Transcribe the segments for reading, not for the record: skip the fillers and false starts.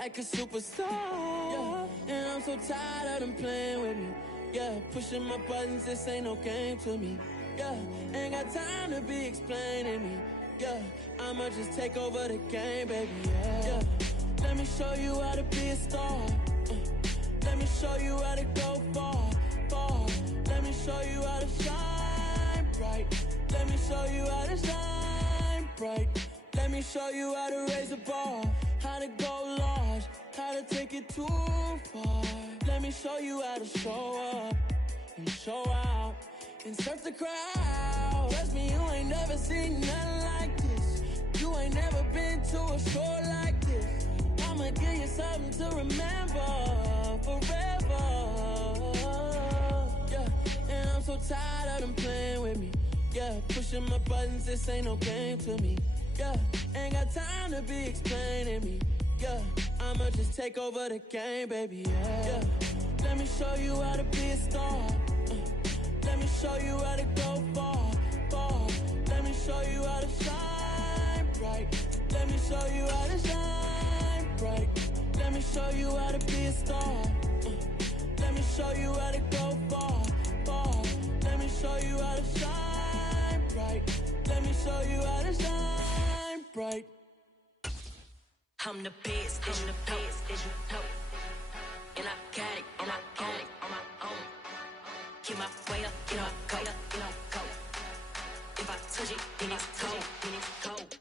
like a superstar. Yeah, and I'm so tired of them playing with me. Yeah, pushing my buttons, this ain't no game to me. Yeah, ain't got time to be explaining me. Yeah, I'ma just take over the game, baby. Yeah, let me show you how to be a star. Let me show you how to go far, far. Let me show you how to shine bright. Let me show you how to shine bright. Let me show you how to raise a bar, how to go large, how to take it too far. Let me show you how to show up and show out and surf the crowd. Trust me, you ain't never seen nothing like this. You ain't never been to a show like this. I'ma give you something to remember forever. Yeah, and I'm so tired of them playing with me. Yeah, pushing my buttons, this ain't no game to me. Yeah, ain't got time to be explaining me. Yeah, I'ma just take over the game, baby. Yeah, let me show you how to be a star. Let me show you how to go far, far. Let me show you how to shine bright. Let me show you how to shine bright. Let me show you how to be a star. Let me show you how to go far, far. Let me show you how to shine bright. Let me show you how to shine bright. I'm the best, I'm the best, as you know. And I got it, and I got it on my own. Get my way up, get up, go, go. If I touch it, then it's cold, then it's cold.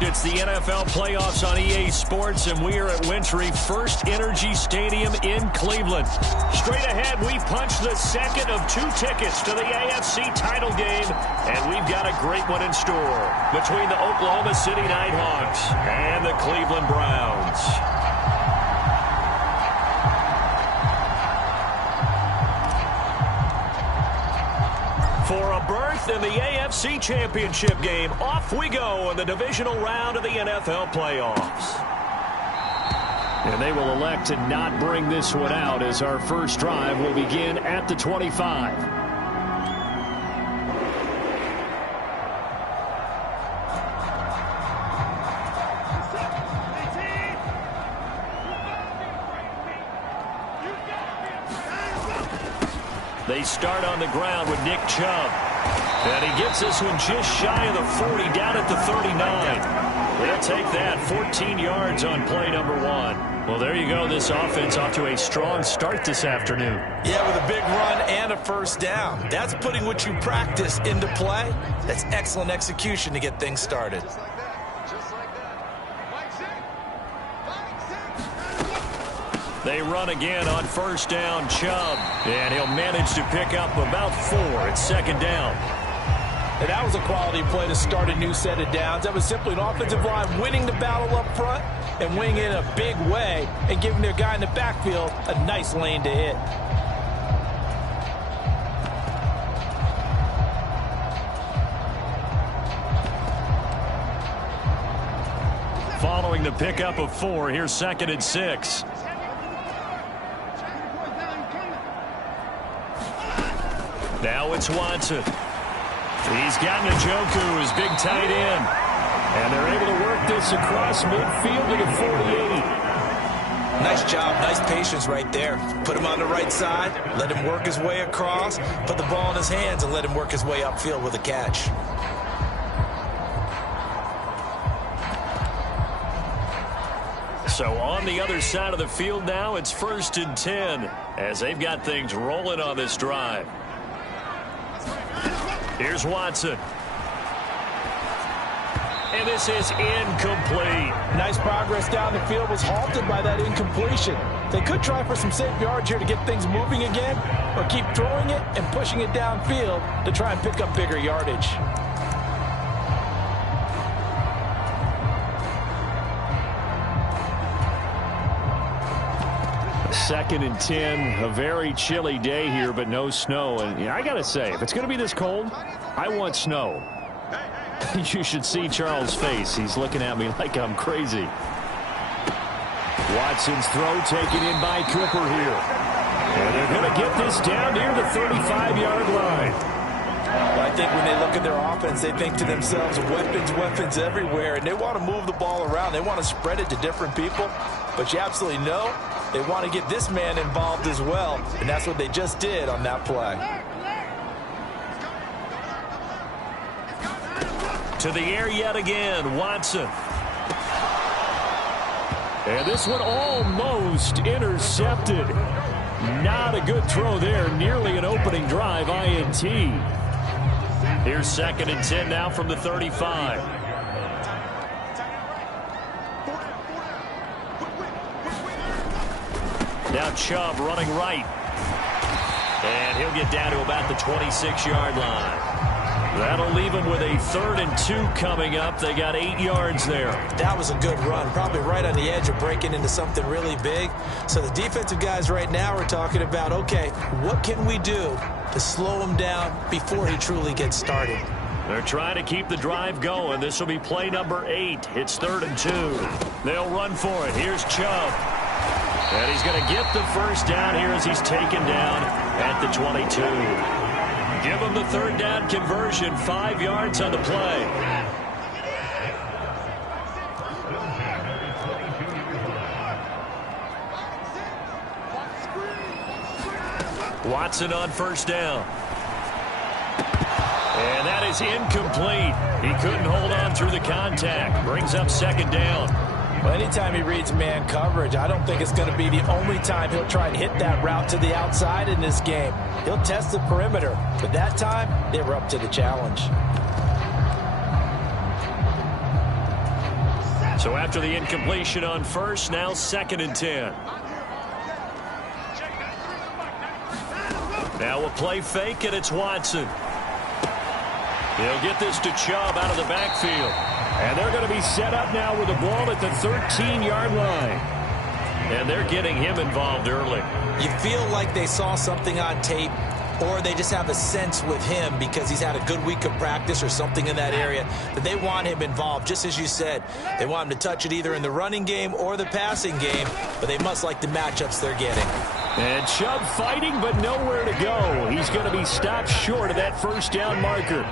It's the NFL playoffs on EA Sports, and we are at Wintry First Energy Stadium in Cleveland. Straight ahead, we punch the second of 2 tickets to the AFC title game, and we've got a great one in store between the Oklahoma City Nighthawks and the Cleveland Browns. For a berth in the AFC Championship game, off we go in the divisional round of the NFL playoffs. And they will elect to not bring this one out as our first drive will begin at the 25. They start on the ground with Nick Chubb. And he gets this one just shy of the 40, down at the 39. They'll take that, 14 yards on play number 1. Well, there you go. This offense off to a strong start this afternoon. Yeah, with a big run and a first down. That's putting what you practice into play. That's excellent execution to get things started. They run again on first down, Chubb. And he'll manage to pick up about 4 at second down. And that was a quality play to start a new set of downs. That was simply an offensive line winning the battle up front and winning it in a big way and giving their guy in the backfield a nice lane to hit. Following the pickup of 4, here's 2nd and 6. Now it's Watson. He's got Njoku, his big tight end. And they're able to work this across midfield to the 48. Nice job, nice patience right there. Put him on the right side, let him work his way across, put the ball in his hands, and let him work his way upfield with a catch. So on the other side of the field now, it's 1st and 10 as they've got things rolling on this drive. Here's Watson. And this is incomplete. Nice progress down the field, was halted by that incompletion. They could try for some safe yards here to get things moving again, or keep throwing it and pushing it downfield to try and pick up bigger yardage. Second and 10, a very chilly day here, but no snow. And I got to say, if it's going to be this cold, I want snow. You should see Charles' face. He's looking at me like I'm crazy. Watson's throw taken in by Cooper here. And they're going to get this down near the 35-yard line. Well, I think when they look at their offense, they think to themselves, weapons, weapons everywhere, and they want to move the ball around. They want to spread it to different people, but you absolutely know they want to get this man involved as well, and that's what they just did on that play. To the air yet again, Watson. And this one almost intercepted. Not a good throw there. Nearly an opening drive INT. Here's 2nd and 10 now from the 35. Now Chubb running right. And he'll get down to about the 26-yard line. That'll leave them with a 3rd and 2 coming up. They got 8 yards there. That was a good run, probably right on the edge of breaking into something really big. So the defensive guys right now are talking about, okay, what can we do to slow him down before he truly gets started? They're trying to keep the drive going. This will be play number 8. It's 3rd and 2. They'll run for it. Here's Chubb. And he's going to get the first down here as he's taken down at the 22. Give him the 3rd down conversion, 5 yards on the play. Watson on 1st down. And that is incomplete. He couldn't hold on through the contact. Brings up 2nd down. Well, anytime he reads man coverage, I don't think it's going to be the only time he'll try to hit that route to the outside in this game. He'll test the perimeter, but that time, they were up to the challenge. So after the incompletion on 1st, now 2nd and 10. Now a play fake, and it's Watson. He'll get this to Chubb out of the backfield. And they're going to be set up now with the ball at the 13-yard line. And they're getting him involved early. You feel like they saw something on tape, or they just have a sense with him because he's had a good week of practice or something in that area that they want him involved. Just as you said, they want him to touch it either in the running game or the passing game, but they must like the matchups they're getting. And Chubb fighting, but nowhere to go. He's going to be stopped short of that 1st down marker.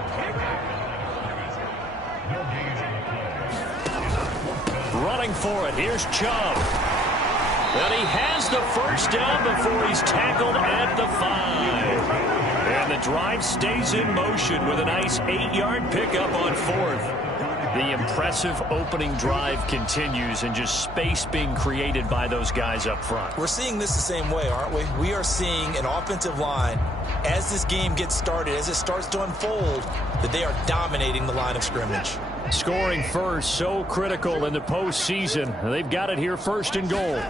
Running for it. Here's Chubb. And he has the 1st down before he's tackled at the 5. And the drive stays in motion with a nice 8-yard pickup on 4th. The impressive opening drive continues, and just space being created by those guys up front. We're seeing this the same way, aren't we? We are seeing an offensive line, as this game gets started, as it starts to unfold, that they are dominating the line of scrimmage. Scoring first, so critical in the postseason. They've got it here 1st and goal.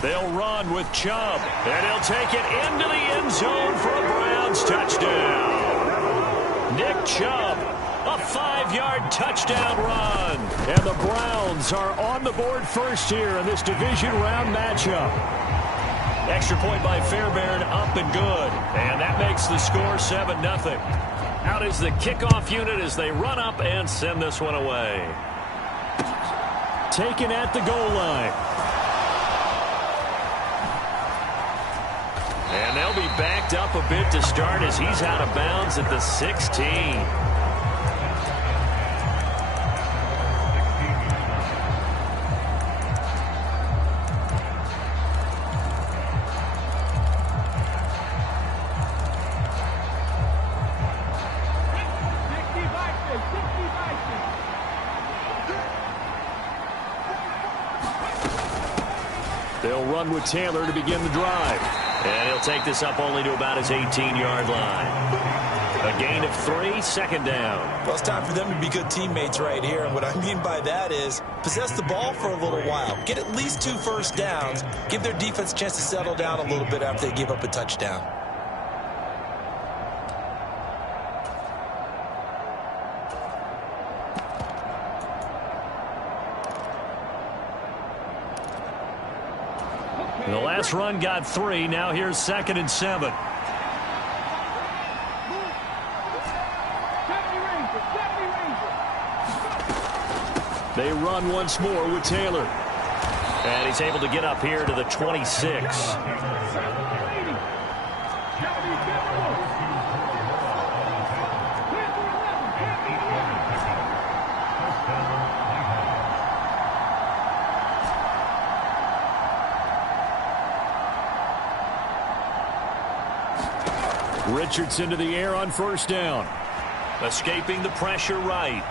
They'll run with Chubb, and he'll take it into the end zone for a Browns touchdown. Nick Chubb, a 5-yard touchdown run. And the Browns are on the board first here in this division round matchup. Extra point by Fairbairn, up and good. And that makes the score 7-0. Out is the kickoff unit as they run up and send this one away. Taken at the goal line. And they'll be backed up a bit to start as he's out of bounds at the 16. They'll run with Taylor to begin the drive. And he'll take this up only to about his 18-yard line. A gain of 3, 2nd down. Well, it's time for them to be good teammates right here. And what I mean by that is possess the ball for a little while. Get at least 2 first downs. Give their defense a chance to settle down a little bit after they give up a touchdown. The last run got 3. Now here's 2nd and 7. They run once more with Taylor. And he's able to get up here to the 26. Richardson to the air on first down. Escaping the pressure right.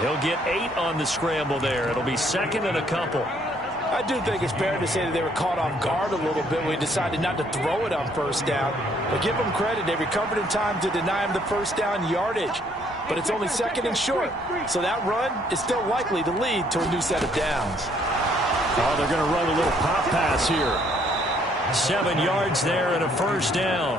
He'll get 8 on the scramble there. It'll be second and a couple. I do think it's fair to say that they were caught off guard a little bit when we decided not to throw it on first down. But give them credit. They recovered in time to deny him the first down yardage. But it's only second and short. So that run is still likely to lead to a new set of downs. Oh, they're going to run a little pop pass here. 7 yards there and a first down.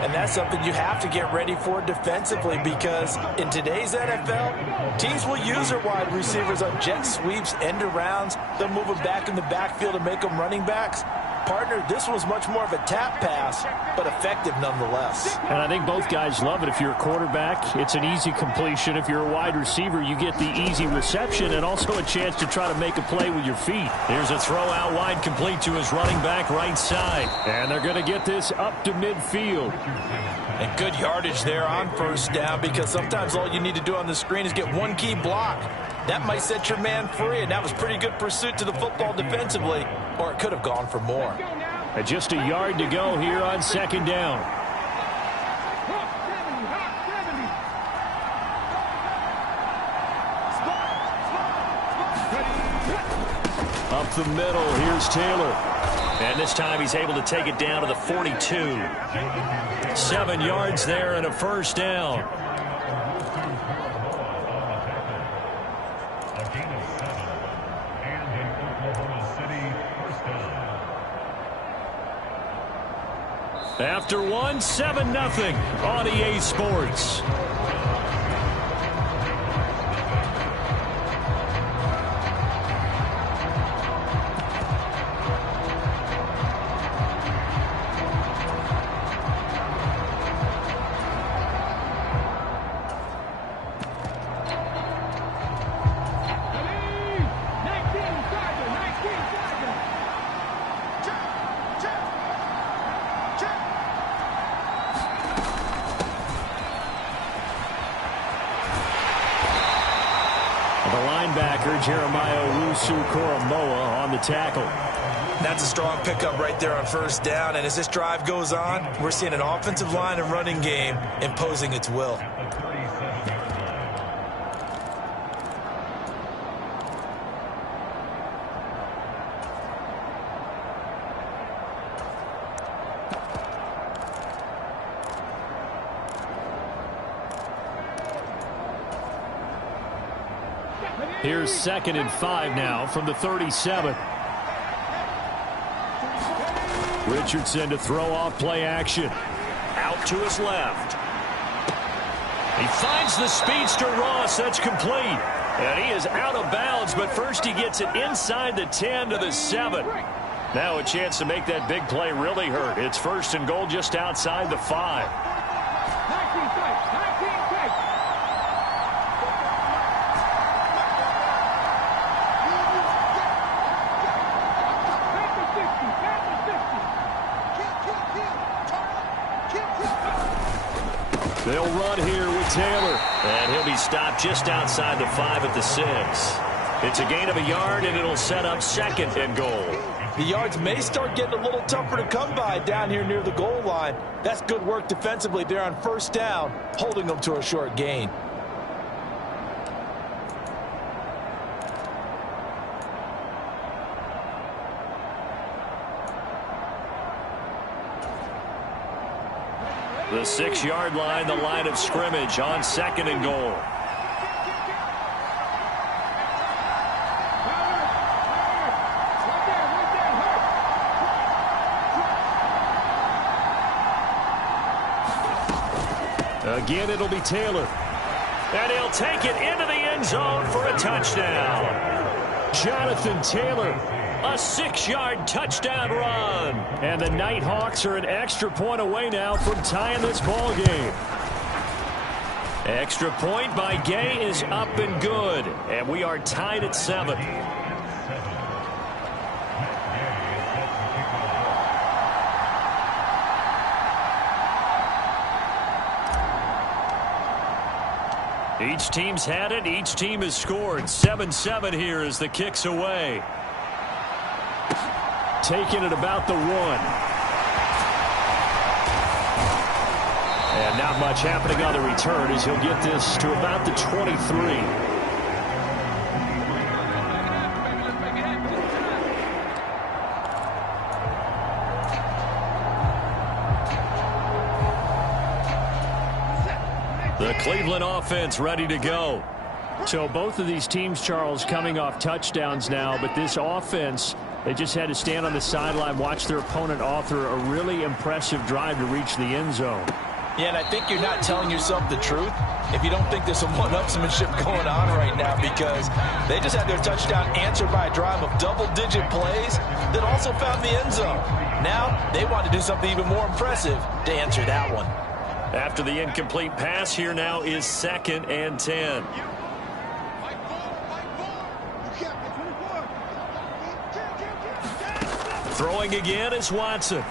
And that's something you have to get ready for defensively, because in today's NFL, teams will use their wide receivers on jet sweeps, end arounds. They'll move them back in the backfield and make them running backs. Partner, this was much more of a tap pass, but effective nonetheless. And I think both guys love it. If you're a quarterback, it's an easy completion. If you're a wide receiver, you get the easy reception and also a chance to try to make a play with your feet. Here's a throw out wide, complete to his running back right side. And they're going to get this up to midfield. And good yardage there on first down, because sometimes all you need to do on the screen is get one key block. That might set your man free, and that was pretty good pursuit to the football defensively, or it could have gone for more. And just a yard to go here on second down. Up the middle, here's Taylor. And this time he's able to take it down to the 42. 7 yards there and a first down. After one, 7-0 on EA Sports. Jeremiah Owusu-Koramoah on the tackle. That's a strong pickup right there on first down. And as this drive goes on, we're seeing an offensive line and running game imposing its will. Here's 2nd and 5 now from the 37. Richardson to throw off play action. Out to his left. He finds the speedster Ross. That's complete. And he is out of bounds, but first he gets it inside the 10 to the 7. Now a chance to make that big play really hurt. It's 1st and goal just outside the 5. They'll run here with Taylor. And he'll be stopped just outside the 5 at the 6. It's a gain of a yard, and it'll set up 2nd and goal. The yards may start getting a little tougher to come by down here near the goal line. That's good work defensively there on first down, holding them to a short gain. The 6-yard line, the line of scrimmage on 2nd and goal. Again, it'll be Taylor. And he'll take it into the end zone for a touchdown. Jonathan Taylor, a 6-yard touchdown run. And the Nighthawks are an extra point away now from tying this ball game. Extra point by Gay is up and good. And we are tied at 7. Each team's had it. Each team has scored. 7-7 here as the kick's away. Taking it about the 1. much happening on the return as he'll get this to about the 23. The Cleveland offense ready to go. So both of these teams, Charles, coming off touchdowns now, but this offense, they just had to stand on the sideline, watch their opponent author a really impressive drive to reach the end zone. Yeah, and I think you're not telling yourself the truth if you don't think there's some one-upsmanship going on right now, because they just had their touchdown answered by a drive of double-digit plays that also found the end zone. Now they want to do something even more impressive to answer that one. After the incomplete pass, here now is 2nd and 10. Throwing again is Watson.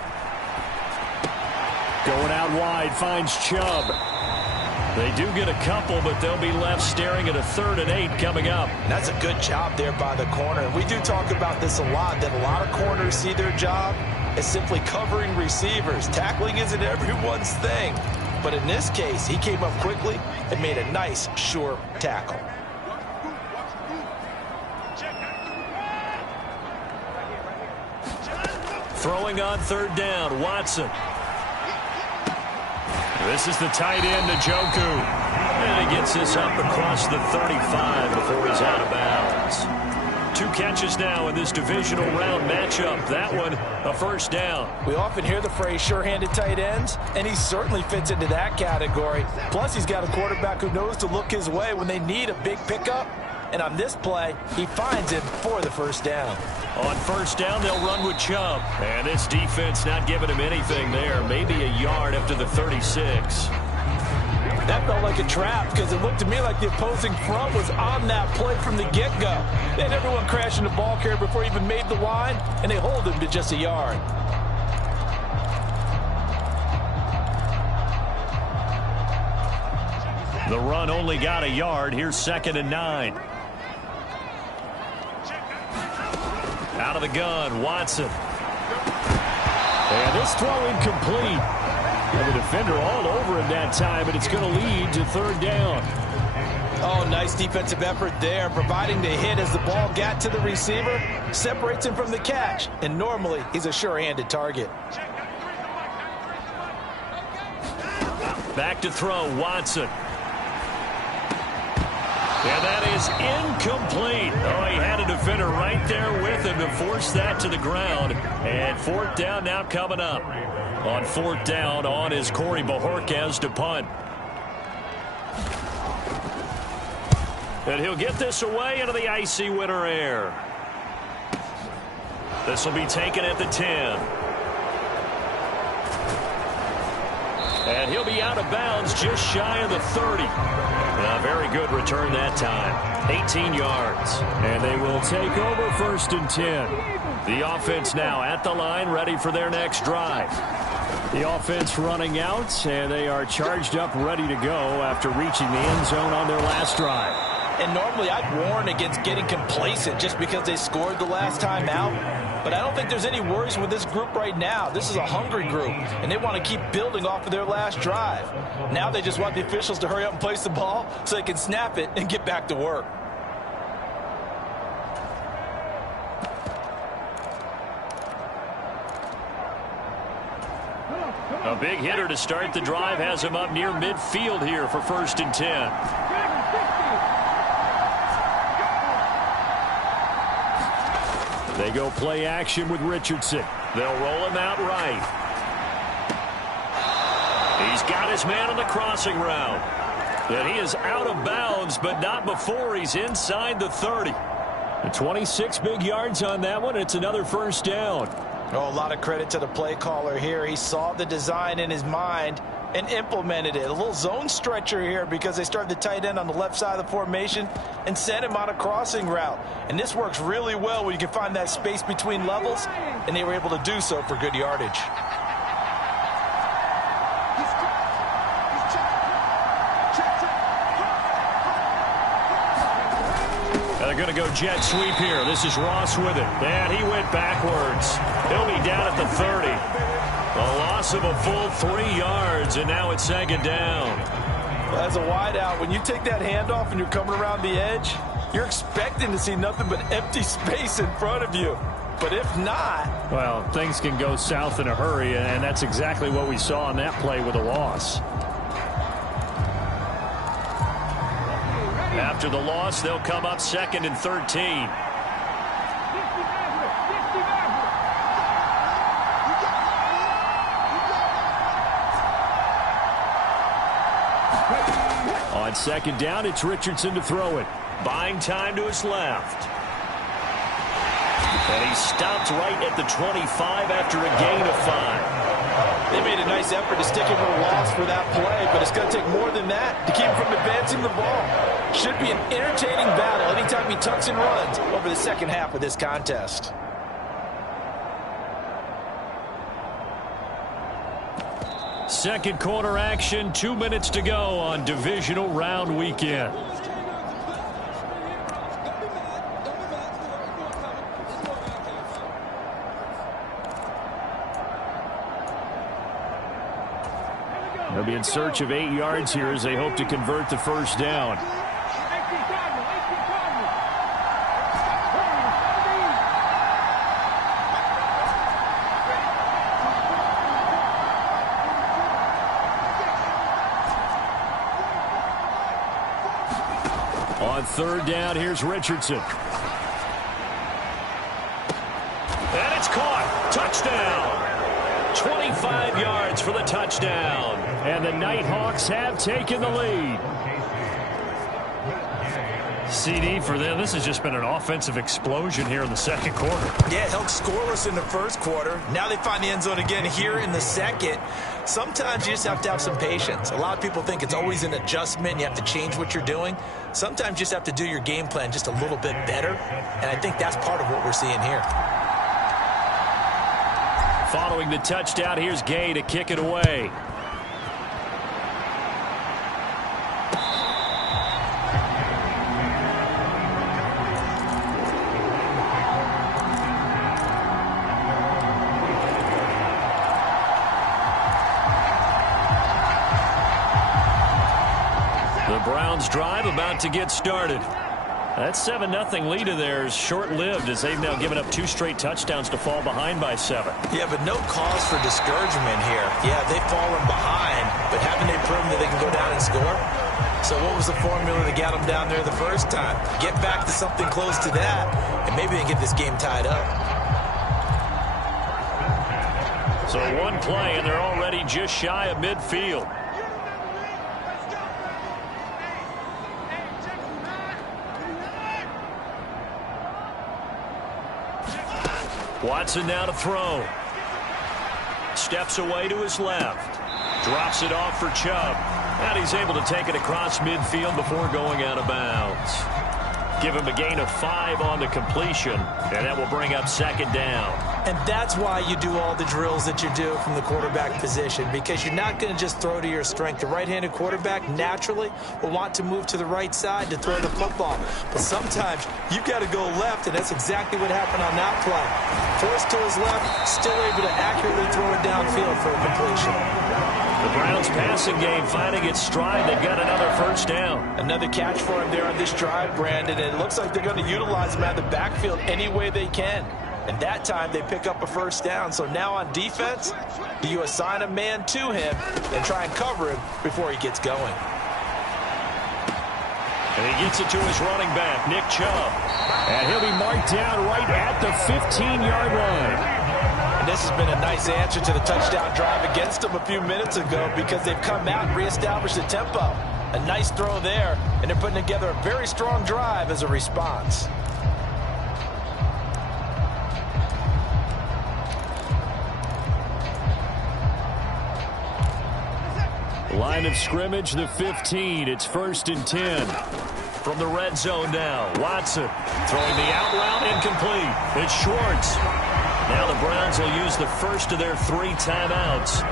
Going out wide, finds Chubb. They do get a couple, but they'll be left staring at a 3rd and 8 coming up. That's a good job there by the corner. And we do talk about this a lot, that a lot of corners see their job as simply covering receivers. Tackling isn't everyone's thing. But in this case, he came up quickly and made a nice, sure tackle. Throwing on 3rd down, Watson. This is the tight end, Njoku. And he gets this up across the 35 before he's out of bounds. 2 catches now in this divisional round matchup. That one, a 1st down. We often hear the phrase sure-handed tight ends, and he certainly fits into that category. Plus, he's got a quarterback who knows to look his way when they need a big pickup. And on this play, he finds him for the 1st down. On 1st down, they'll run with Chubb. And this defense not giving him anything there. Maybe a yard after the 36. That felt like a trap because it looked to me like the opposing front was on that play from the get-go. They had everyone crashing the ball carrier before he even made the line, and they hold him to just a yard. The run only got a yard. Here's 2nd and 9. Out of the gun, Watson. And this throw incomplete. And the defender all over him that time, but it's going to lead to 3rd down. Oh, nice defensive effort there, providing the hit as the ball got to the receiver, separates him from the catch, and normally he's a sure-handed target. Back to throw, Watson. And that is incomplete. Oh, he had a defender right there with him to force that to the ground. And 4th down now coming up. On 4th down, on is Corey Bojorquez to punt. And he'll get this away into the icy winter air. This will be taken at the 10. And he'll be out of bounds just shy of the 30. A very good return that time. 18 yards. And they will take over 1st and 10. The offense now at the line, ready for their next drive. The offense running out, and they are charged up, ready to go after reaching the end zone on their last drive. And normally I'd warn against getting complacent just because they scored the last time out. But I don't think there's any worries with this group right now. This is a hungry group, and they want to keep building off of their last drive. Now they just want the officials to hurry up and place the ball so they can snap it and get back to work. A big hitter to start the drive has him up near midfield here for 1st and 10. They go play action with Richardson. They'll roll him out right. He's got his man on the crossing route. And he is out of bounds, but not before he's inside the 30. 26 big yards on that one. It's another 1st down. Oh, a lot of credit to the play caller here. He saw the design in his mind and implemented it. A little zone stretcher here because they started the tight end on the left side of the formation and sent him on a crossing route. And this works really well when you can find that space between levels, and they were able to do so for good yardage. They're going to go jet sweep here. This is Ross with it. And he went backwards. He'll be down at the 30. A loss of a full 3 yards, and now it's second down. Well, as a wideout, when you take that handoff and you're coming around the edge, you're expecting to see nothing but empty space in front of you. But if not... well, things can go south in a hurry, and that's exactly what we saw on that play with a loss. After the loss, they'll come up 2nd and 13. On 2nd down, it's Richardson to throw it. Buying time to his left. And he stopped right at the 25 after a gain of 5. They made a nice effort to stick him with a loss for that play, but it's going to take more than that to keep him from advancing the ball. Should be an entertaining battle anytime he tucks and runs over the second half of this contest. Second quarter action, 2 minutes to go on divisional round weekend. They'll be in search of 8 yards here as they hope to convert the first down. On 3rd down, here's Richardson. And it's caught. Touchdown. 25 yards for the touchdown. And the Nighthawks have taken the lead. CD for them. This has just been an offensive explosion here in the second quarter. Yeah, held scoreless in the first quarter. Now they find the end zone again here in the second. Sometimes you just have to have some patience. A lot of people think it's always an adjustment. You have to change what you're doing. Sometimes you just have to do your game plan just a little bit better. And I think that's part of what we're seeing here. Following the touchdown, here's Gay to kick it away. The Browns drive about to get started. That 7-0 lead of theirs short-lived as they've now given up 2 straight touchdowns to fall behind by 7. Yeah, but no cause for discouragement here. Yeah, they've fallen behind, but haven't they proven that they can go down and score? So what was the formula that got them down there the first time? Get back to something close to that, and maybe they can get this game tied up. So one play, and they're already just shy of midfield. Watson now to throw. Steps away to his left. Drops it off for Chubb. And he's able to take it across midfield before going out of bounds. Give him a gain of 5 on the completion. And that will bring up 2nd down. And that's why you do all the drills that you do from the quarterback position, because you're not going to just throw to your strength. The right-handed quarterback naturally will want to move to the right side to throw the football. But sometimes you've got to go left, and that's exactly what happened on that play. Forced to his left, still able to accurately throw it downfield for a completion. The Browns passing game finding its stride. They've got another first down. Another catch for him there on this drive, Brandon, and it looks like they're going to utilize him out of the backfield any way they can. And that time they pick up a first down. So now on defense, do you assign a man to him and try and cover him before he gets going? And he gets it to his running back, Nick Chubb. And he'll be marked down right at the 15-yard line. And this has been a nice answer to the touchdown drive against them a few minutes ago, because they've come out and reestablished the tempo. A nice throw there, and they're putting together a very strong drive as a response. Line of scrimmage, the 15. It's 1st and 10. From the red zone now, Watson throwing the out route, incomplete. It's Schwartz. Now the Browns will use the first of their 3 timeouts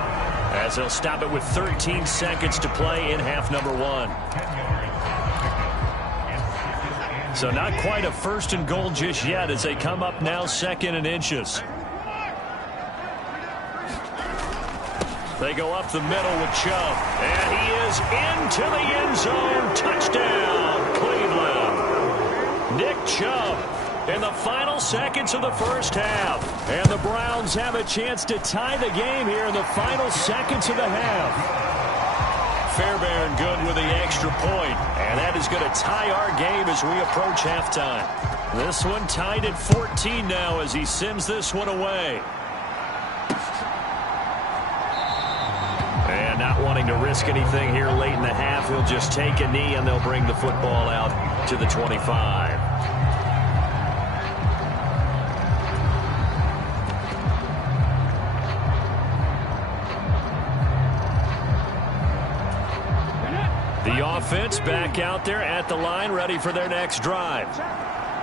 as they'll stop it with 13 seconds to play in half number 1. So not quite a 1st and goal just yet as they come up now 2nd and inches. They go up the middle with Chubb. And he is into the end zone. Touchdown, Cleveland. Nick Chubb in the final seconds of the first half. And the Browns have a chance to tie the game here in the final seconds of the half. Fairbairn good with the extra point. And that is going to tie our game as we approach halftime. This one tied at 14 now as he sends this one away. And not wanting to risk anything here late in the half, he'll just take a knee and they'll bring the football out to the 25. The offense back out there at the line, ready for their next drive.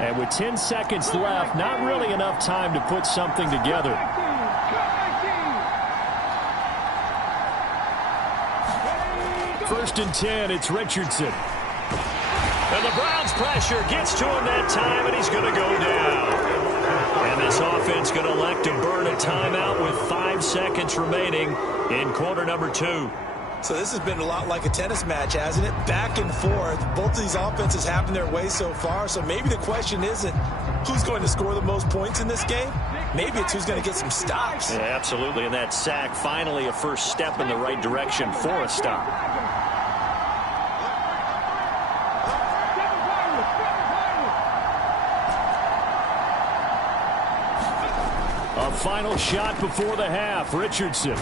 And with 10 seconds left, not really enough time to put something together. First and 10, it's Richardson. And the Browns pressure gets to him that time, and he's going to go down. And this offense going to elect to burn a timeout with 5 seconds remaining in quarter number 2. So this has been a lot like a tennis match, hasn't it? Back and forth. Both of these offenses having their way so far. So maybe the question isn't who's going to score the most points in this game. Maybe it's who's going to get some stops. Yeah, absolutely. And that sack, finally a first step in the right direction for a stop. A final shot before the half. Richardson.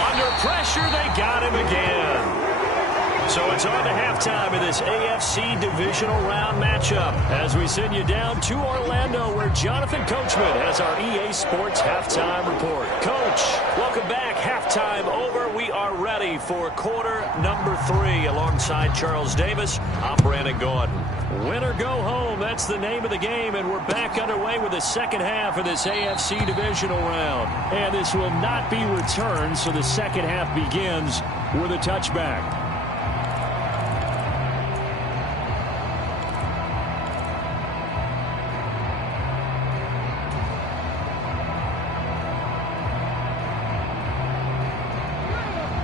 Under pressure, they got him again. So it's on to halftime of this AFC divisional round matchup as we send you down to Orlando where Jonathan Coachman has our EA Sports halftime report. Coach, welcome back. Halftime over. We are ready for quarter number 3 alongside Charles Davis. I'm Brandon Gordon. Win or go home, that's the name of the game, and we're back underway with the second half of this AFC divisional round. And this will not be returned, so the second half begins with a touchback.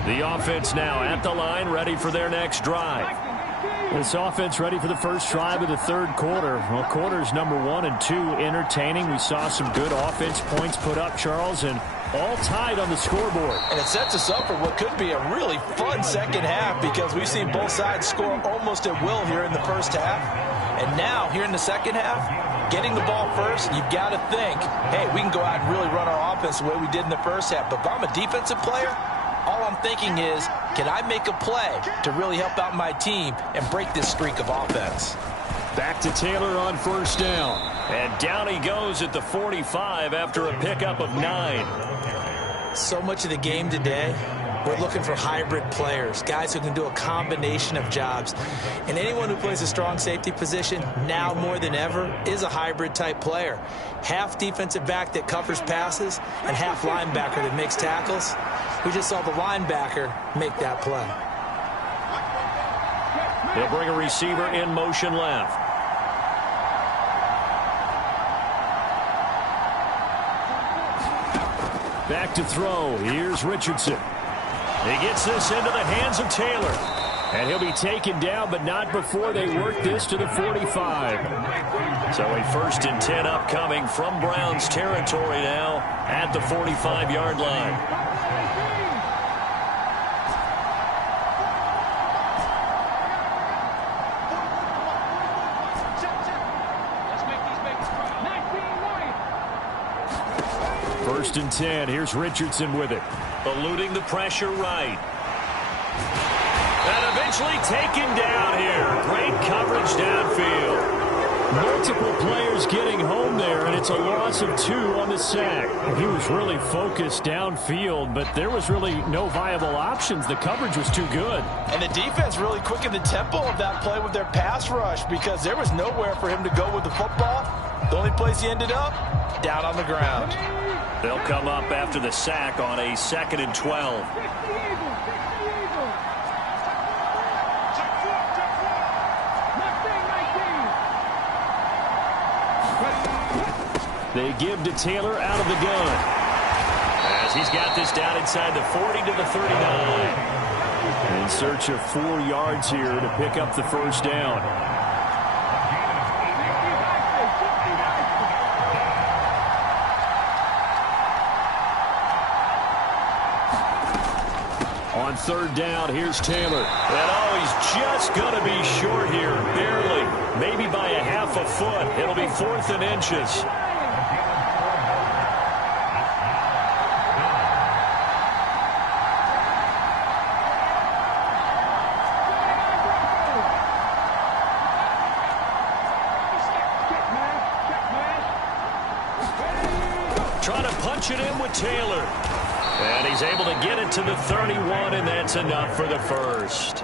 The offense now at the line, ready for their next drive. This offense ready for the first drive of the third quarter. Well, quarters number 1 and 2 entertaining. We saw some good offense points put up, Charles, and all tied on the scoreboard. And it sets us up for what could be a really fun second half because we've seen both sides score almost at will here in the first half. And now, here in the second half, getting the ball first, you've got to think, hey, we can go out and really run our offense the way we did in the first half. But if I'm a defensive player, all I'm thinking is, can I make a play to really help out my team and break this streak of offense? Back to Taylor on first down. And down he goes at the 45 after a pickup of 9. So much of the game today, we're looking for hybrid players, guys who can do a combination of jobs. And anyone who plays a strong safety position, now more than ever, is a hybrid type player. Half defensive back that covers passes and half linebacker that makes tackles. We just saw the linebacker make that play. They'll bring a receiver in motion left. Back to throw. Here's Richardson. He gets this into the hands of Taylor. And he'll be taken down, but not before they work this to the 45. So a first and 10 upcoming from Browns territory now at the 45-yard line. First and 10. Here's Richardson with it. Eluding the pressure right. And eventually taken down here. Great coverage downfield. Multiple players getting home there, and it's a loss of 2 on the sack. He was really focused downfield, but there was really no viable options. The coverage was too good. And the defense really quickened the tempo of that play with their pass rush because there was nowhere for him to go with the football. The only place he ended up, down on the ground. They'll come up after the sack on a 2nd and 12. They give to Taylor out of the gun. As He's got this down inside the 40 to the 39. In search of 4 yards here to pick up the first down. On third down, here's Taylor. And he's just going to be short here, barely. Maybe by a half a foot. It'll be 4th and inches. Trying to punch it in with Taylor. And he's able to get it to the 31, and that's enough for the first.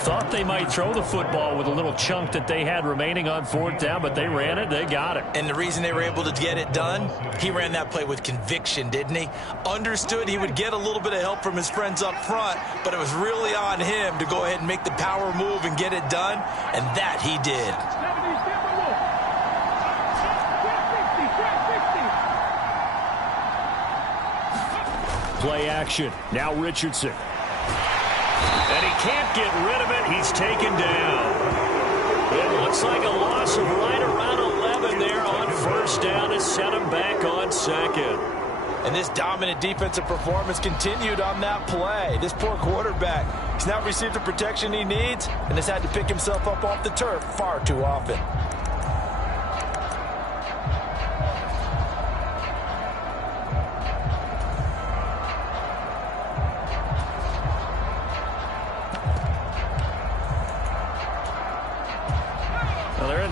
Thought they might throw the football with a little chunk that they had remaining on 4th down, but they ran it. They got it. And the reason they were able to get it done, he ran that play with conviction, didn't he? Understood he would get a little bit of help from his friends up front, but it was really on him to go ahead and make the power move and get it done, and that he did. Play action. Now Richardson. And he can't get rid of it. He's taken down. It looks like a loss of right around 11 there on 1st down to set him back on 2nd. And this dominant defensive performance continued on that play. This poor quarterback, he's not received the protection he needs and has had to pick himself up off the turf far too often.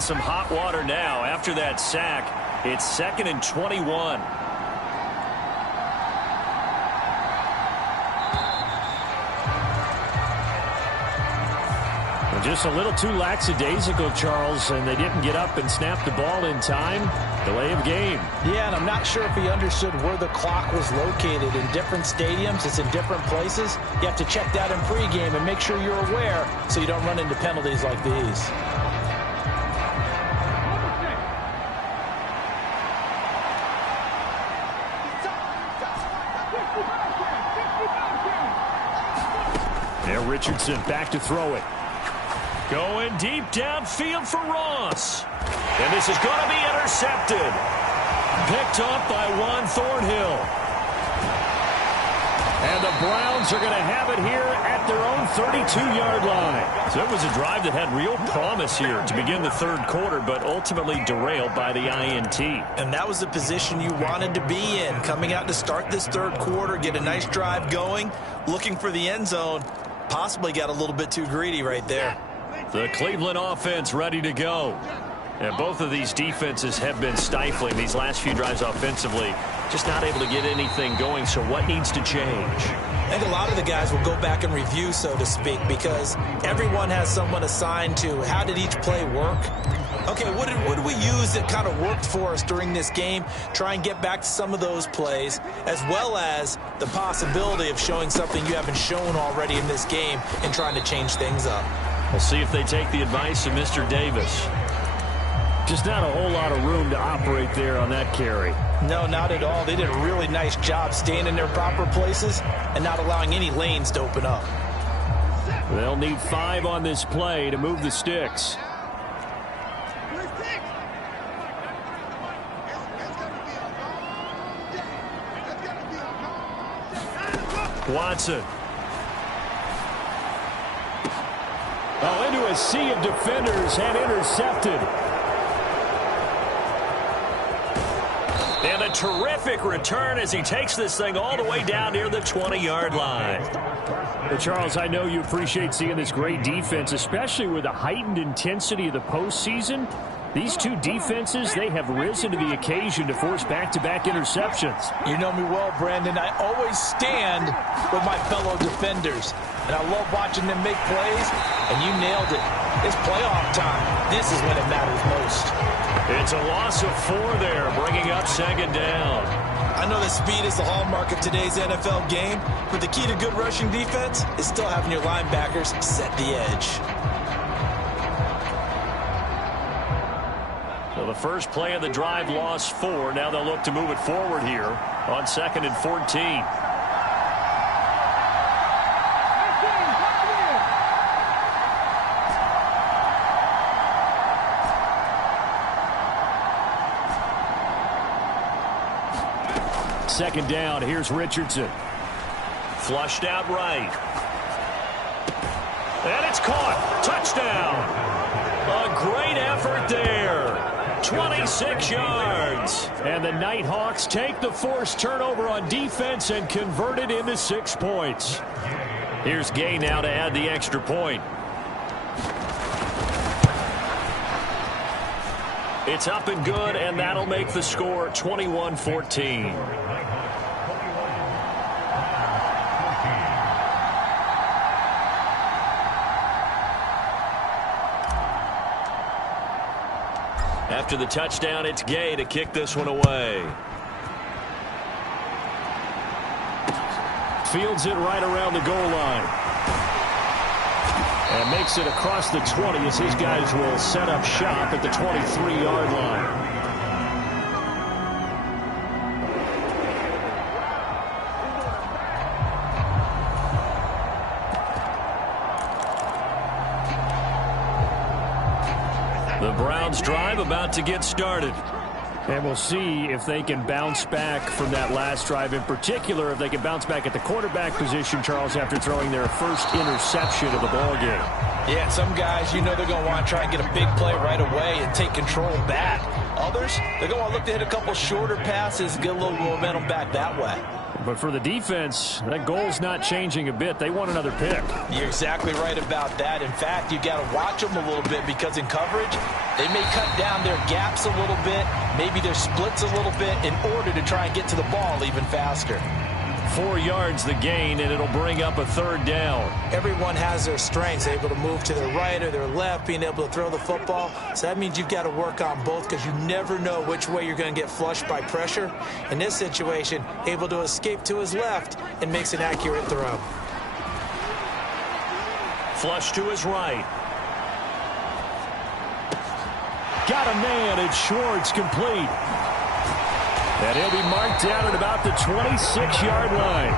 Some hot water now after that sack. It's 2nd and 21. Well, just a little too lackadaisical, Charles, and they didn't get up and snap the ball in time. Delay of game. Yeah, and I'm not sure if he understood where the clock was located. In different stadiums, it's in different places. You have to check that in pregame and make sure you're aware so you don't run into penalties like these. Richardson back to throw it. Going deep downfield for Ross. And this is going to be intercepted. Picked up by Juan Thornhill. And the Browns are going to have it here at their own 32-yard line. So it was a drive that had real promise here to begin the 3rd quarter, but ultimately derailed by the INT. And that was the position you wanted to be in. Coming out to start this 3rd quarter, get a nice drive going, looking for the end zone. Possibly got a little bit too greedy right there. The Cleveland offense ready to go. And both of these defenses have been stifling these last few drives offensively. Just not able to get anything going, so what needs to change? I think a lot of the guys will go back and review, so to speak, because everyone has someone assigned to how did each play work. Okay, what did we use that kind of worked for us during this game? Try and get back to some of those plays, as well as the possibility of showing something you haven't shown already in this game and trying to change things up. We'll see if they take the advice of Mr. Davis. Just not a whole lot of room to operate there on that carry. No, not at all. They did a really nice job staying in their proper places and not allowing any lanes to open up. They'll need 5 on this play to move the sticks. Watson. Oh, into a sea of defenders and intercepted. And a terrific return as he takes this thing all the way down near the 20-yard line. But Charles, I know you appreciate seeing this great defense, especially with the heightened intensity of the postseason. These two defenses, they have risen to the occasion to force back-to-back interceptions. You know me well, Brandon. I always stand with my fellow defenders. And I love watching them make plays, and you nailed it. It's playoff time. This is when it matters most. It's a loss of 4 there, bringing up 2nd down. I know that speed is the hallmark of today's NFL game, but the key to good rushing defense is still having your linebackers set the edge. So the first play of the drive lost 4. Now they'll look to move it forward here. on 2nd and 14. Second down, here's Richardson. Flushed out right. And it's caught. Touchdown. A great effort there. 26 yards. And the Nighthawks take the forced turnover on defense and convert it into 6 points. Here's Gay now to add the extra point. It's up and good, and that'll make the score 21-14. After the touchdown, it's Gay to kick this one away. Fields it right around the goal line. And makes it across the 20 as his guys will set up shop at the 23-yard line. The Browns drive about to get started. And we'll see if they can bounce back from that last drive. In particular, if they can bounce back at the quarterback position, Charles, after throwing their first interception of the ballgame. Yeah, some guys, you know they're going to want to try and get a big play right away and take control back. Others, they're going to look to hit a couple shorter passes, get a little momentum back that way. But for the defense, that goal's not changing a bit. They want another pick. You're exactly right about that. In fact, you got to watch them a little bit because in coverage, they may cut down their gaps a little bit, maybe their splits a little bit in order to try and get to the ball even faster. 4 yards the gain, and it'll bring up a third down. Everyone has their strengths, able to move to their right or their left, being able to throw the football. So that means you've got to work on both because you never know which way you're going to get flushed by pressure. In this situation, able to escape to his left and makes an accurate throw. Flush to his right. Got a man, and Schwartz complete. And he'll be marked down at about the 26-yard line.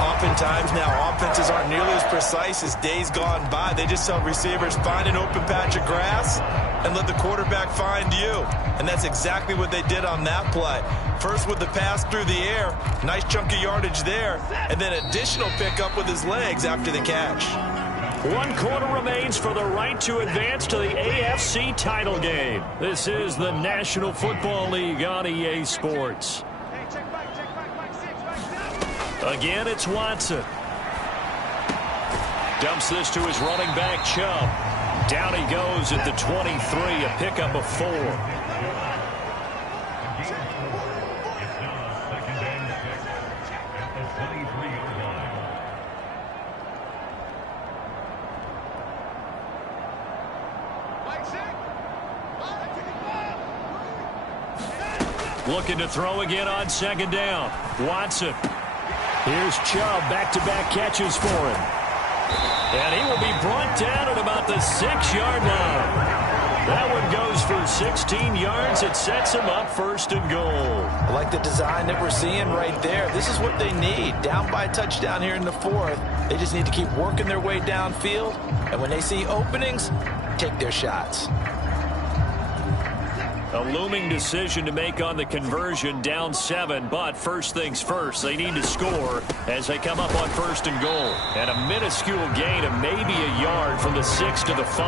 Oftentimes now, offenses aren't nearly as precise as days gone by. They just tell receivers, find an open patch of grass and let the quarterback find you. And that's exactly what they did on that play. First with the pass through the air, nice chunk of yardage there, and then additional pickup with his legs after the catch. 1 quarter remains for the right to advance to the AFC title game. This is the National Football League on EA Sports. Again, it's Watson. Dumps this to his running back, Chubb. Down he goes at the 23, a pickup of 4. Looking to throw again on second down. Watson. Here's Chubb, back-to-back catches for him. And he will be brought down at about the 6-yard line. That one goes for 16 yards. It sets him up first and goal. I like the design that we're seeing right there. This is what they need. Down by a touchdown here in the 4th. They just need to keep working their way downfield. And when they see openings, take their shots. A looming decision to make on the conversion, down 7, but first things first, they need to score as they come up on first and goal. And a minuscule gain of maybe a yard from the 6 to the 5.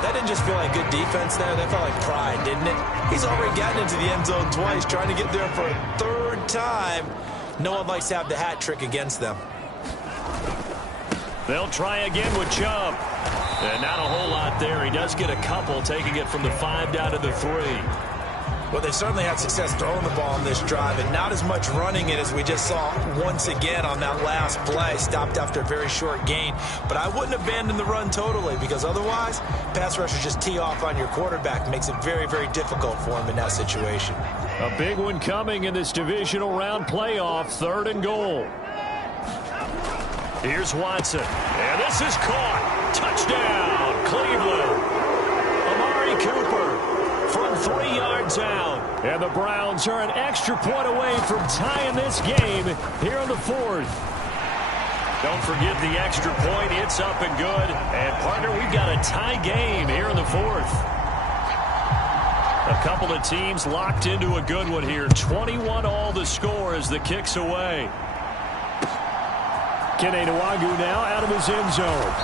That didn't just feel like good defense there. That felt like pride, didn't it? He's already gotten into the end zone twice, trying to get there for a 3rd time. No one likes to have the hat trick against them. They'll try again with Chubb. And not a whole lot there. He does get a couple, taking it from the 5 down to the 3. Well, they certainly had success throwing the ball on this drive, and not as much running it as we just saw once again on that last play. Stopped after a very short gain. But I wouldn't abandon the run totally, because otherwise, pass rushers just tee off on your quarterback. Makes it very, very difficult for him in that situation. A big one coming in this divisional round playoff, 3rd and goal. Here's Watson, and this is caught. Touchdown, Cleveland. Amari Cooper from 3 yards out. And the Browns are an extra point away from tying this game here in the fourth. Don't forget the extra point. It's up and good. And, partner, we've got a tie game here in the fourth. A couple of teams locked into a good one here. 21-all the score as the kick's away. Kene Nwangwu now out of his end zone.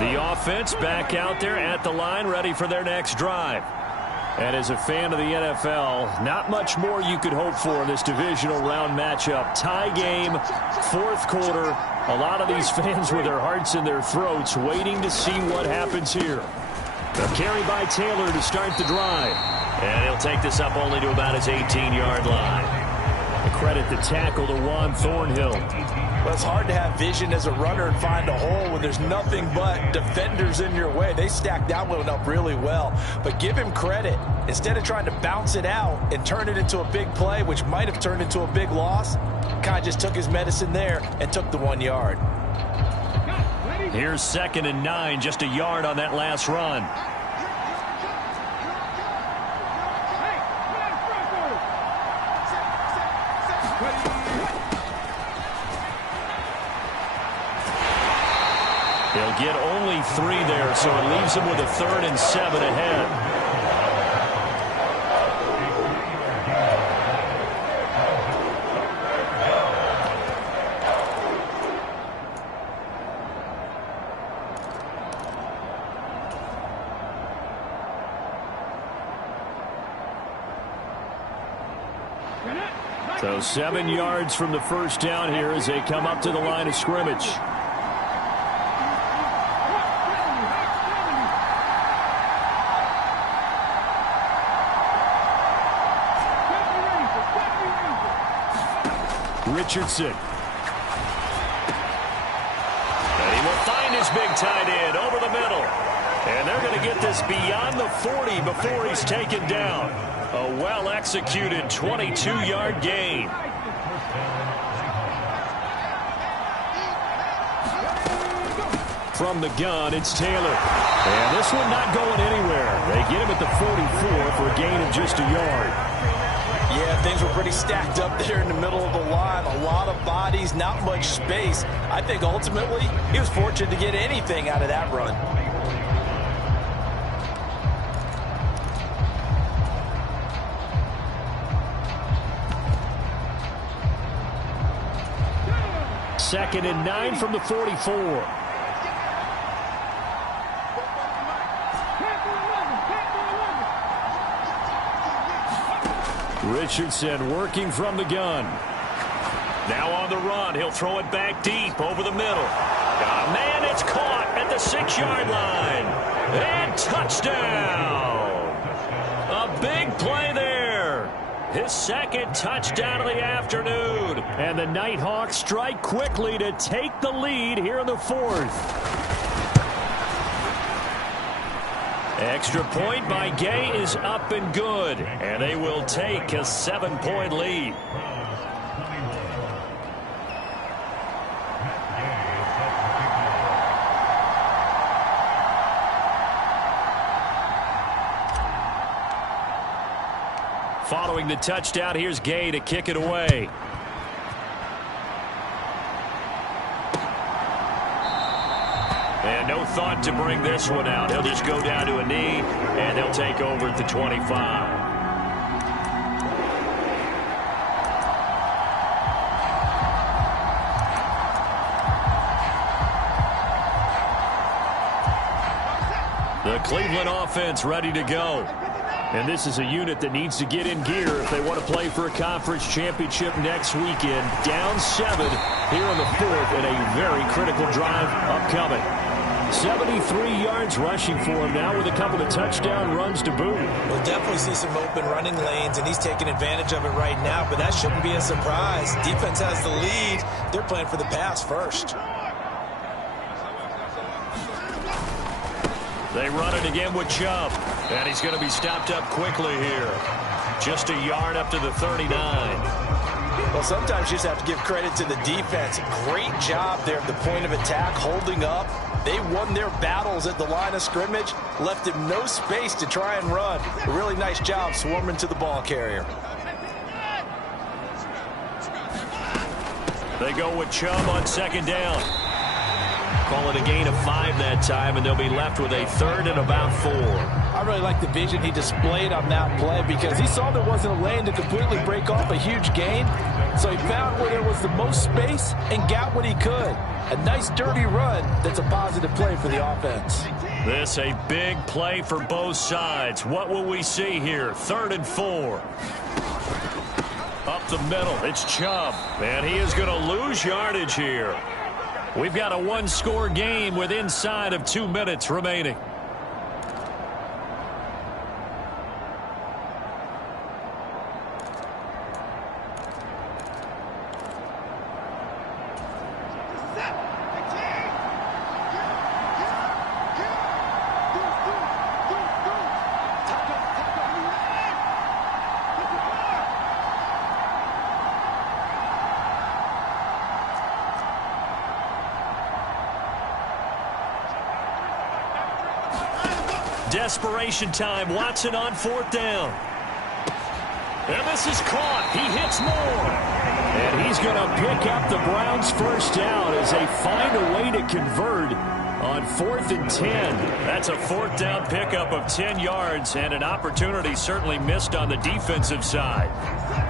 The offense back out there at the line, ready for their next drive. And as a fan of the NFL, not much more you could hope for in this divisional round matchup. Tie game, fourth quarter. A lot of these fans with their hearts in their throats waiting to see what happens here. A carry by Taylor to start the drive. And he'll take this up only to about his 18-yard line. The credit the tackle to Juan Thornhill. Well, it's hard to have vision as a runner and find a hole when there's nothing but defenders in your way. They stacked that one up really well. But give him credit. Instead of trying to bounce it out and turn it into a big play, which might have turned into a big loss, kind of just took his medicine there and took the 1 yard. Here's 2nd and 9, just a yard on that last run. He'll get only 3 there, so it leaves him with a 3rd and 7 ahead. So 7 yards from the first down here as they come up to the line of scrimmage. Richardson. And he will find his big tight end over the middle. And they're going to get this beyond the 40 before he's taken down. A well-executed 22-yard gain. From the gun, it's Taylor. And this one not going anywhere. They get him at the 44 for a gain of just a yard. Yeah, things were pretty stacked up there in the middle of the line. A lot of bodies, not much space. I think ultimately he was fortunate to get anything out of that run. Second and 9 from the 44. Richardson working from the gun. Now on the run. He'll throw it back deep over the middle. Man, it's caught at the 6-yard line. And touchdown. A big play there. His second touchdown of the afternoon. And the Nighthawks strike quickly to take the lead here in the fourth. Extra point by Gay is up and good. And they will take a 7-point lead. Following the touchdown, here's Gay to kick it away. And no thought to bring this one out. He'll just go down to a knee, and he'll take over at the 25. The Cleveland offense ready to go. And this is a unit that needs to get in gear if they want to play for a conference championship next weekend. Down 7 here in the fourth and a very critical drive upcoming. 73 yards rushing for him now with a couple of touchdown runs to boot. We'll definitely see some open running lanes, and he's taking advantage of it right now, but that shouldn't be a surprise. Defense has the lead. They're playing for the pass first. They run it again with Chubb. And he's going to be stopped up quickly here. Just a yard up to the 39. Well, sometimes you just have to give credit to the defense. Great job there at the point of attack, holding up. They won their battles at the line of scrimmage, left him no space to try and run. A really nice job swarming to the ball carrier. They go with Chubb on second down. Call it a gain of 5 that time, and they'll be left with a third and about 4. I really like the vision he displayed on that play because he saw there wasn't a lane to completely break off a huge gain. So he found where there was the most space and got what he could. A nice dirty run that's a positive play for the offense. This a big play for both sides. What will we see here? 3rd and 4. Up the middle, it's Chubb. And he is going to lose yardage here. We've got a one-score game with inside of 2 minutes remaining. Desperation time. Watson on 4th down. And this is caught. He hits Moore. And he's going to pick up the Browns' first down as they find a way to convert on 4th and 10. That's a 4th down pickup of 10 yards and an opportunity certainly missed on the defensive side.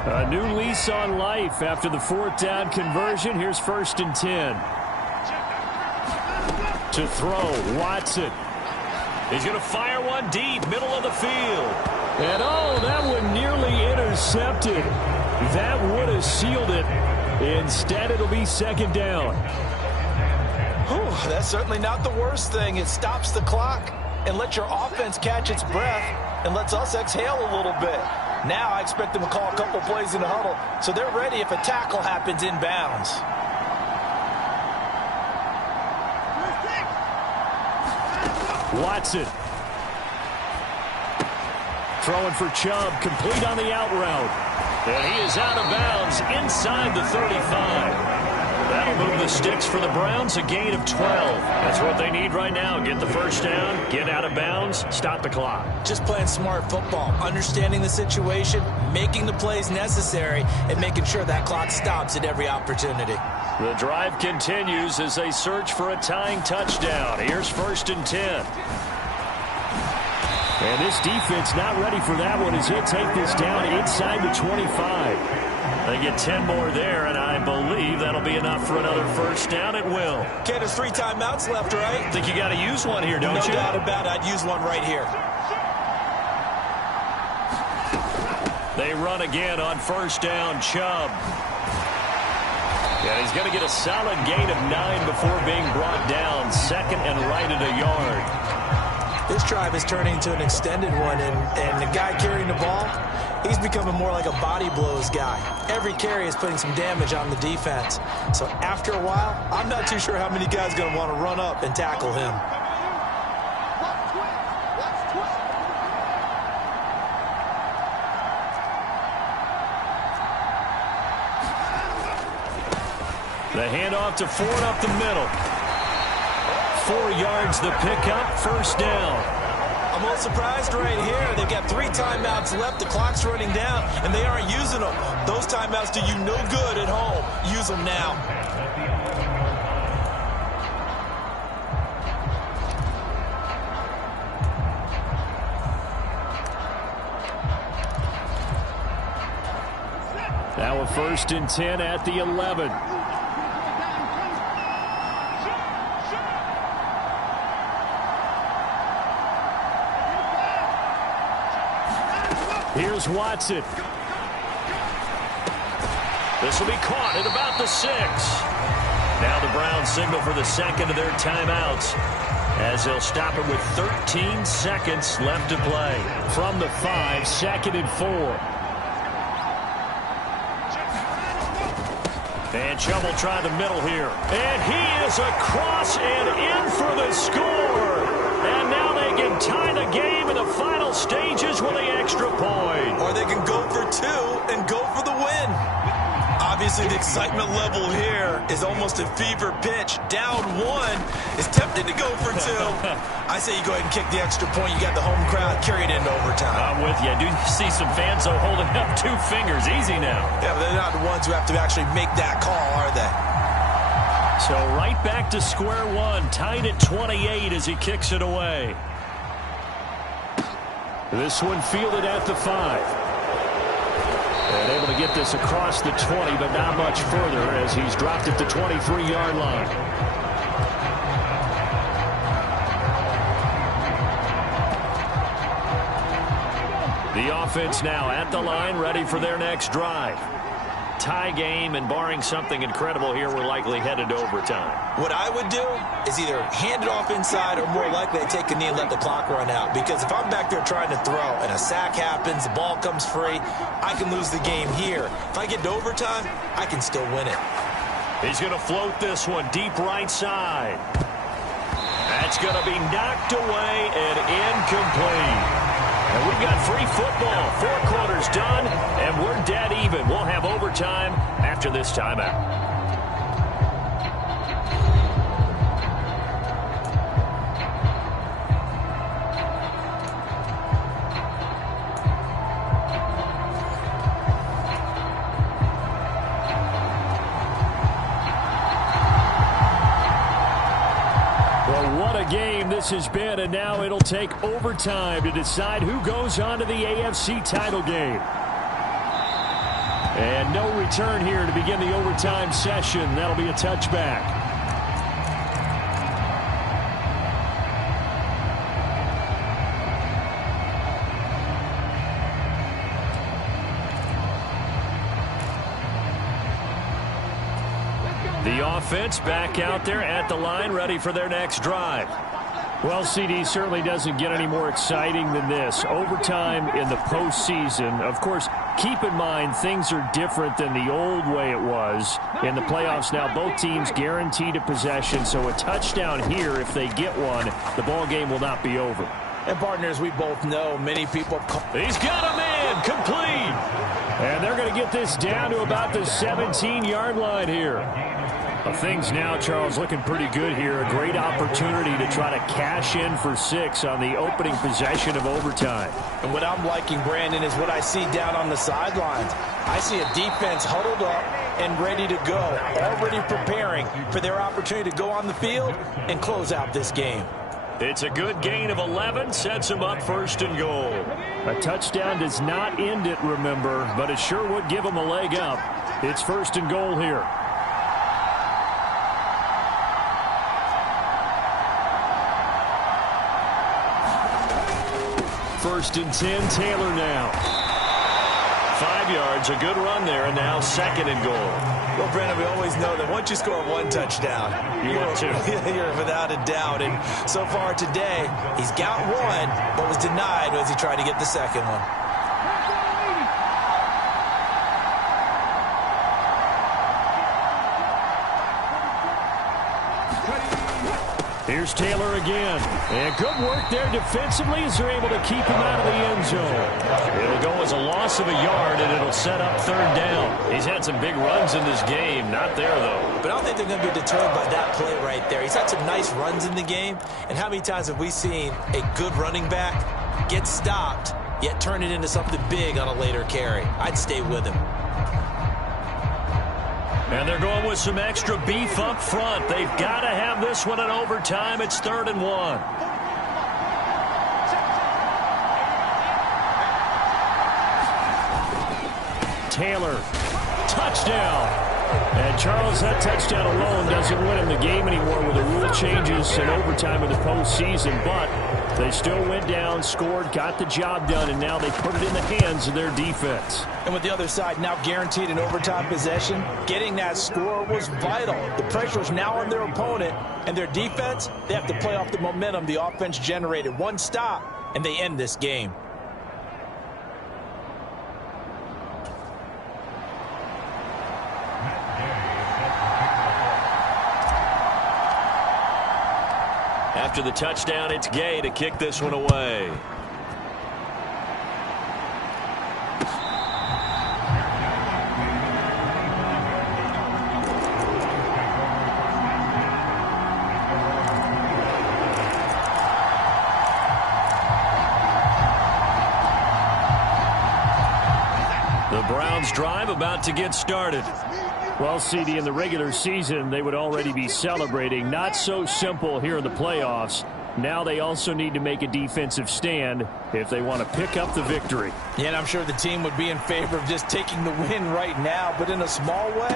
A new lease on life after the 4th down conversion. Here's 1st and 10. To throw, Watson. He's going to fire one deep, middle of the field. And oh, that one nearly intercepted. That would have sealed it. Instead, it'll be 2nd down. Whew, that's certainly not the worst thing. It stops the clock and lets your offense catch its breath and lets us exhale a little bit. Now I expect them to call a couple plays in the huddle so they're ready if a tackle happens inbounds. Watson. Throwing for Chubb, complete on the out route. And he is out of bounds inside the 35. That'll move the sticks for the Browns, a gain of 12. That's what they need right now. Get the first down, get out of bounds, stop the clock. Just playing smart football, understanding the situation, making the plays necessary, and making sure that clock stops at every opportunity. The drive continues as they search for a tying touchdown. Here's 1st and 10. And this defense not ready for that one as he'll take this down inside the 25. They get 10 more there, and I believe that'll be enough for another first down. It will. Okay, there's 3 timeouts left, right? I think you got to use one here, don't you? No doubt about it. I'd use one right here. They run again on 1st down. Chubb. And he's going to get a solid gain of 9 before being brought down. 2nd and right at a yard. This drive is turning into an extended one, and the guy carrying the ball, he's becoming more like a body blows guy. Every carry is putting some damage on the defense. So after a while, I'm not too sure how many guys are going to want to run up and tackle him. The handoff to Ford up the middle. 4 yards the pickup, 1st down. I'm a little surprised right here. They've got 3 timeouts left. The clock's running down, and they aren't using them. Those timeouts do you no good at home. Use them now. Now a 1st and 10 at the 11. Here's Watson. This will be caught at about the 6. Now the Browns signal for the 2nd of their timeouts as they'll stop it with 13 seconds left to play. From the 5, 2nd and 4. And Chubb will try the middle here. And he is across and in for the score. And now they tie the game in the final stages with the extra point. Or they can go for 2 and go for the win. Obviously, the excitement level here is almost a fever pitch. Down 1 is tempted to go for 2. I say you go ahead and kick the extra point. You got the home crowd, carry it into overtime. I'm with you. I do see some fans, though, holding up 2 fingers. Easy now. Yeah, but they're not the ones who have to actually make that call, are they? So right back to square one, tied at 28 as he kicks it away. This one fielded at the 5. And able to get this across the 20, but not much further as he's dropped at the 23-yard line. The offense now at the line, ready for their next drive. Tie game, and barring something incredible here, we're likely headed to overtime. What I would do is either hand it off inside or more likely take a knee and let the clock run out. Because if I'm back there trying to throw and a sack happens, the ball comes free, I can lose the game here. If I get to overtime, I can still win it. He's going to float this one deep right side. That's going to be knocked away and incomplete. And we've got free football. 4 quarters done, and we're dead even. We'll have overtime after this timeout. Game this has been, and now it'll take overtime to decide who goes on to the AFC title game. And no return here to begin the overtime session. That'll be a touchback. The offense back out there at the line, ready for their next drive. Well, CD, certainly doesn't get any more exciting than this. Overtime in the postseason. Of course, keep in mind things are different than the old way it was. In the playoffs now, both teams guaranteed a possession, so a touchdown here, if they get one, the ball game will not be over. And partners, we both know many people... He's got a man, complete! And they're going to get this down to about the 17-yard line here. Things now, Charles, looking pretty good here. A great opportunity to try to cash in for 6 on the opening possession of overtime. And what I'm liking, Brandon, is what I see down on the sidelines. I see a defense huddled up and ready to go, already preparing for their opportunity to go on the field and close out this game. It's a good gain of 11, sets him up 1st and goal. A touchdown does not end it, remember, but it sure would give him a leg up. It's 1st and goal here. 1st and 10, Taylor now. 5 yards, a good run there, and now 2nd and goal. Well, Brandon, we always know that once you score 1 touchdown, you're without a doubt. And so far today, he's got 1, but was denied as he tried to get the 2nd one. Here's Taylor again. And good work there defensively as they're able to keep him out of the end zone. It'll go as a loss of a yard, and it'll set up 3rd down. He's had some big runs in this game. Not there, though. But I don't think they're going to be deterred by that play right there. He's had some nice runs in the game. And how many times have we seen a good running back get stopped, yet turn it into something big on a later carry? I'd stay with him. And they're going with some extra beef up front. They've got to have this one in overtime. It's 3rd and 1. Taylor, touchdown. And Charles, that touchdown alone doesn't win him the game anymore with the rule changes and overtime in the postseason. But they still went down, scored, got the job done, and now they put it in the hands of their defense. And with the other side now guaranteed an overtime possession, getting that score was vital. The pressure is now on their opponent, and their defense, they have to play off the momentum the offense generated. 1 stop, and they end this game. After the touchdown, it's Gay to kick this one away. The Browns drive about to get started. Well, CD, in the regular season, they would already be celebrating. Not so simple here in the playoffs. Now they also need to make a defensive stand if they want to pick up the victory. Yeah, and I'm sure the team would be in favor of just taking the win right now, but in a small way,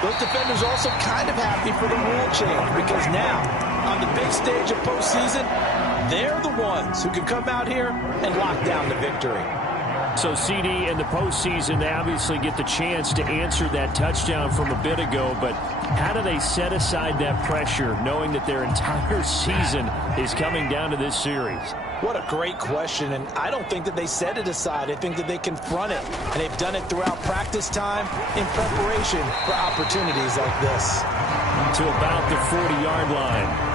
those defenders are also kind of happy for the rule change because now, on the big stage of postseason, they're the ones who can come out here and lock down the victory. So, CD, in the postseason, they obviously get the chance to answer that touchdown from a bit ago, but how do they set aside that pressure knowing that their entire season is coming down to this series? What a great question, and I don't think that they set it aside. I think that they confront it, and they've done it throughout practice time in preparation for opportunities like this. To about the 40-yard line.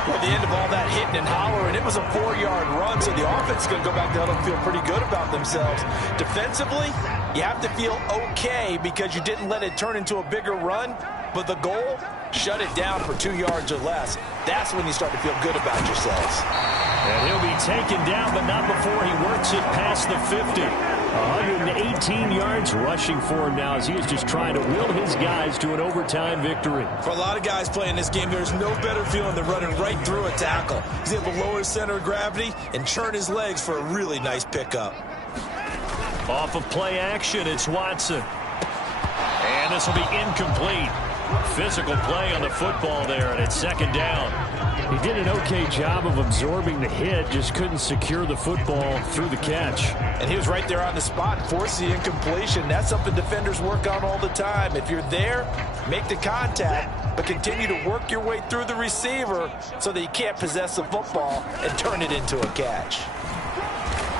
At the end of all that hitting and hollering, it was a 4-yard run, so the offense is going to go back to huddle and feel pretty good about themselves. Defensively, you have to feel okay because you didn't let it turn into a bigger run, but the goal, shut it down for 2 yards or less. That's when you start to feel good about yourselves. And he'll be taken down, but not before he works it past the 50. 118 yards rushing for him now as he is just trying to will his guys to an overtime victory. For a lot of guys playing this game, there's no better feeling than running right through a tackle. He's able to lower his center of gravity and churn his legs for a really nice pickup. Off of play action, it's Watson. And this will be incomplete. Physical play on the football there, and it's second down. He did an okay job of absorbing the hit, just couldn't secure the football through the catch. And he was right there on the spot, forced the incompletion. That's something defenders work on all the time. If you're there, make the contact, but continue to work your way through the receiver so that you can't possess the football and turn it into a catch.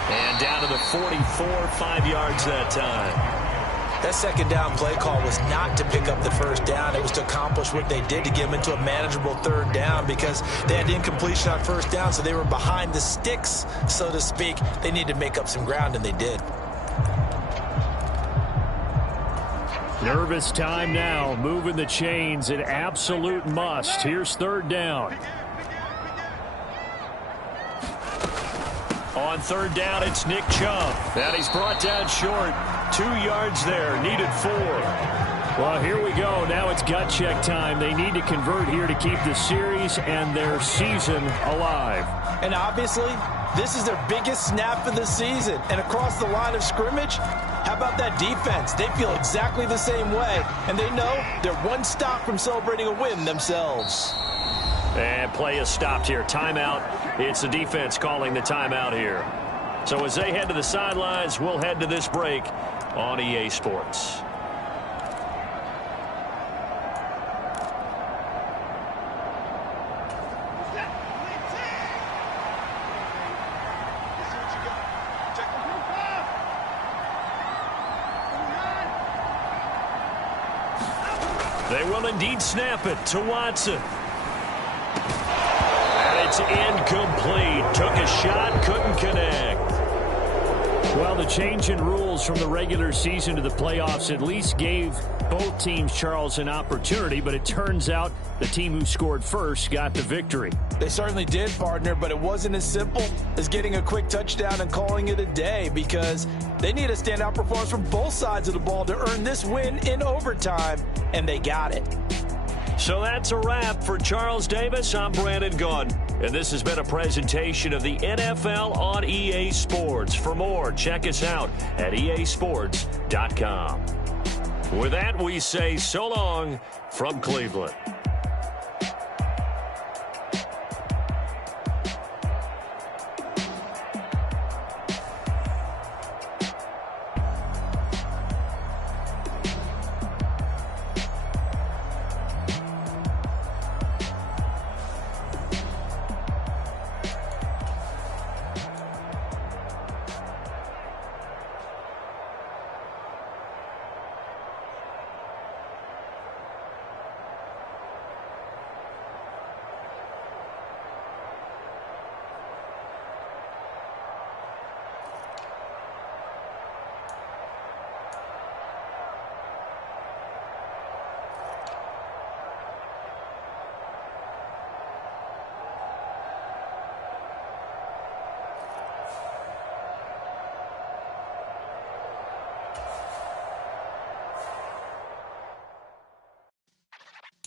And down to the 44, 5 yards that time. That second down play call was not to pick up the first down. It was to accomplish what they did to get them into a manageable third down because they had incompletion on first down, so they were behind the sticks, so to speak. They needed to make up some ground, and they did. Nervous time now, moving the chains, an absolute must. Here's third down. On third down, it's Nick Chubb. And he's brought down short. 2 yards there, needed 4. Well, here we go. Now it's gut check time. They need to convert here to keep the series and their season alive. And obviously, this is their biggest snap of the season. And across the line of scrimmage, how about that defense? They feel exactly the same way. And they know they're one stop from celebrating a win themselves. And play is stopped here. Timeout. It's the defense calling the timeout here. So as they head to the sidelines, we'll head to this break on EA Sports. They will indeed snap it to Watson. And it's incomplete. Took a shot, couldn't connect. Well, the change in rules from the regular season to the playoffs at least gave both teams, Charles, an opportunity, but it turns out the team who scored first got the victory. They certainly did, partner, but it wasn't as simple as getting a quick touchdown and calling it a day because they need a standout performance from both sides of the ball to earn this win in overtime, and they got it. So that's a wrap for Charles Davis. I'm Brandon Gaudin, and this has been a presentation of the NFL on EA Sports. For more, check us out at easports.com. With that, we say so long from Cleveland.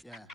Yeah.